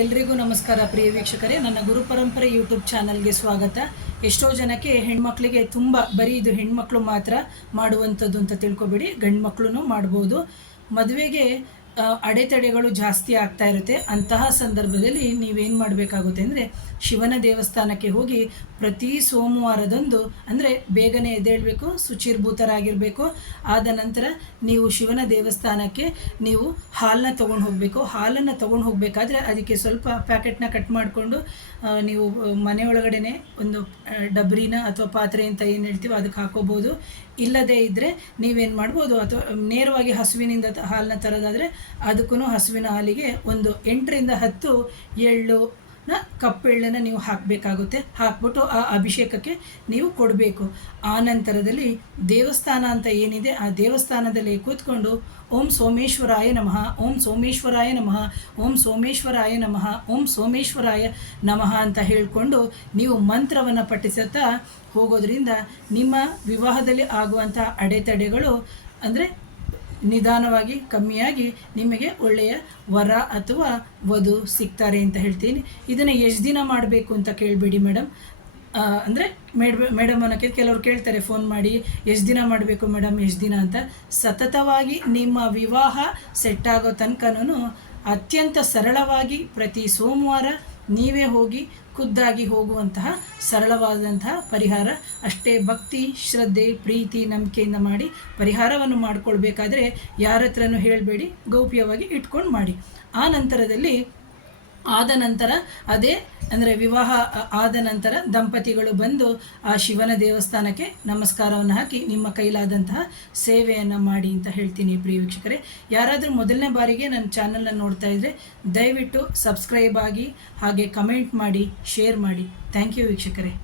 ಎಲ್ರಿಗೂ ನಮಸ್ಕಾರ ಪ್ರಿಯ ವೀಕ್ಷಕರೇ, ನನ್ನ ಗುರು ಪರಂಪರೆ ಯೂಟ್ಯೂಬ್ ಚಾನಲ್ಗೆ ಸ್ವಾಗತ. ಎಷ್ಟೋ ಜನಕ್ಕೆ ಹೆಣ್ಮಕ್ಳಿಗೆ ತುಂಬ ಬರೀ ಇದು ಹೆಣ್ಮಕ್ಳು ಮಾತ್ರ ಮಾಡುವಂಥದ್ದು ಅಂತ ತಿಳ್ಕೊಬೇಡಿ, ಗಂಡು ಮಕ್ಕಳು ಮಾಡ್ಬೋದು. ಮದುವೆಗೆ ಅಡೆತಡೆಗಳು ಜಾಸ್ತಿ ಆಗ್ತಾ ಇರುತ್ತೆ. ಅಂತಹ ಸಂದರ್ಭದಲ್ಲಿ ನೀವೇನು ಮಾಡಬೇಕಾಗುತ್ತೆ ಅಂದರೆ, ಶಿವನ ದೇವಸ್ಥಾನಕ್ಕೆ ಹೋಗಿ ಪ್ರತಿ ಸೋಮವಾರದಂದು ಅಂದರೆ ಬೇಗನೆ ಎದ್ದೇಳಬೇಕು, ಶುಚಿರ್ಭೂತರಾಗಿರಬೇಕು. ಆದ ನಂತರ ನೀವು ಶಿವನ ದೇವಸ್ಥಾನಕ್ಕೆ ನೀವು ಹಾಲನ್ನ ತೊಗೊಂಡು ಹೋಗಬೇಕು. ಹಾಲನ್ನು ತೊಗೊಂಡು ಹೋಗಬೇಕಾದ್ರೆ ಅದಕ್ಕೆ ಸ್ವಲ್ಪ ಪ್ಯಾಕೆಟ್ನ ಕಟ್ ಮಾಡಿಕೊಂಡು ನೀವು ಮನೆಯೊಳಗಡೆ ಒಂದು ಡಬ್ರಿನ ಅಥವಾ ಪಾತ್ರೆ ಅಂತ ಏನು ಹೇಳ್ತೀವೋ ಅದಕ್ಕೆ ಹಾಕೋಬೋದು. ಇಲ್ಲದೇ ಇದ್ದರೆ ನೀವೇನು ಮಾಡ್ಬೋದು, ಅಥವಾ ನೇರವಾಗಿ ಹಸುವಿನಿಂದ ಹಾಲನ್ನ ತರೋದಾದರೆ ಅದಕ್ಕೂ ಹಸುವಿನ ಹಾಲಿಗೆ ಒಂದು 8ರಿಂದ 10 ಎಳ್ಳನ್ನ ಕಪ್ಪೆಳ್ಳನ್ನು ನೀವು ಹಾಕಬೇಕಾಗುತ್ತೆ. ಹಾಕ್ಬಿಟ್ಟು ಆ ಅಭಿಷೇಕಕ್ಕೆ ನೀವು ಕೊಡಬೇಕು. ಆ ನಂತರದಲ್ಲಿ ದೇವಸ್ಥಾನ ಅಂತ ಏನಿದೆ ಆ ದೇವಸ್ಥಾನದಲ್ಲಿ ಕೂತ್ಕೊಂಡು ಓಂ ಸೋಮೇಶ್ವರಾಯ ನಮಃ, ಓಂ ಸೋಮೇಶ್ವರಾಯ ನಮಃ, ಓಂ ಸೋಮೇಶ್ವರಾಯ ನಮಃ, ಓಂ ಸೋಮೇಶ್ವರಾಯ ನಮಃ ಅಂತ ಹೇಳಿಕೊಂಡು ನೀವು ಮಂತ್ರವನ್ನು ಪಠಿಸುತ್ತಾ ಹೋಗೋದ್ರಿಂದ ನಿಮ್ಮ ವಿವಾಹದಲ್ಲಿ ಆಗುವಂಥ ಅಡೆತಡೆಗಳು ಅಂದರೆ ನಿಧಾನವಾಗಿ ಕಮ್ಮಿಯಾಗಿ ನಿಮಗೆ ಒಳ್ಳೆಯ ವರ ಅಥವಾ ವಧು ಸಿಗ್ತಾರೆ ಅಂತ ಹೇಳ್ತೀನಿ. ಇದನ್ನು ಎಷ್ಟು ದಿನ ಮಾಡಬೇಕು ಅಂತ ಕೇಳಬೇಡಿ ಮೇಡಮ್. ಅಂದರೆ ಮೇಡಮ್ ಅನ್ನೋಕ್ಕೆ ಕೆಲವ್ರು ಕೇಳ್ತಾರೆ ಫೋನ್ ಮಾಡಿ, ಎಷ್ಟು ದಿನ ಮಾಡಬೇಕು ಮೇಡಮ್, ಎಷ್ಟು ದಿನ ಅಂತ. ಸತತವಾಗಿ ನಿಮ್ಮ ವಿವಾಹ ಸೆಟ್ ಆಗೋ ತನಕನೂ ಅತ್ಯಂತ ಸರಳವಾಗಿ ಪ್ರತಿ ಸೋಮವಾರ ನೀವೇ ಹೋಗಿ ಖುದ್ದಾಗಿ ಹೋಗುವಂತಹ ಸರಳವಾದಂತಹ ಪರಿಹಾರ. ಅಷ್ಟೇ ಭಕ್ತಿ, ಶ್ರದ್ಧೆ, ಪ್ರೀತಿ, ನಂಬಿಕೆಯಿಂದ ಮಾಡಿ ಪರಿಹಾರವನ್ನು ಮಾಡಿಕೊಳ್ಬೇಕಾದ್ರೆ ಯಾರ ಹತ್ರನೂ ಹೇಳಬೇಡಿ, ಗೌಪ್ಯವಾಗಿ ಇಟ್ಕೊಂಡು ಮಾಡಿ. ಆ ನಂತರದಲ್ಲಿ ಆದ ನಂತರ ಅದೇ ಅಂದರೆ ವಿವಾಹ ಆದ ನಂತರ ದಂಪತಿಗಳು ಬಂದು ಆ ಶಿವನ ದೇವಸ್ಥಾನಕ್ಕೆ ನಮಸ್ಕಾರವನ್ನು ಹಾಕಿ ನಿಮ್ಮ ಕೈಲಾದಂತಹ ಸೇವೆಯನ್ನು ಮಾಡಿ ಅಂತ ಹೇಳ್ತೀನಿ. ಪ್ರಿಯ ವೀಕ್ಷಕರೇ, ಯಾರಾದರೂ ಮೊದಲನೇ ಬಾರಿಗೆ ನನ್ನ ಚಾನಲನ್ನು ನೋಡ್ತಾ ಇದ್ದರೆ ದಯವಿಟ್ಟು ಸಬ್ಸ್ಕ್ರೈಬ್ ಆಗಿ, ಹಾಗೆ ಕಮೆಂಟ್ ಮಾಡಿ, ಶೇರ್ ಮಾಡಿ. ಥ್ಯಾಂಕ್ ಯು ವೀಕ್ಷಕರೇ.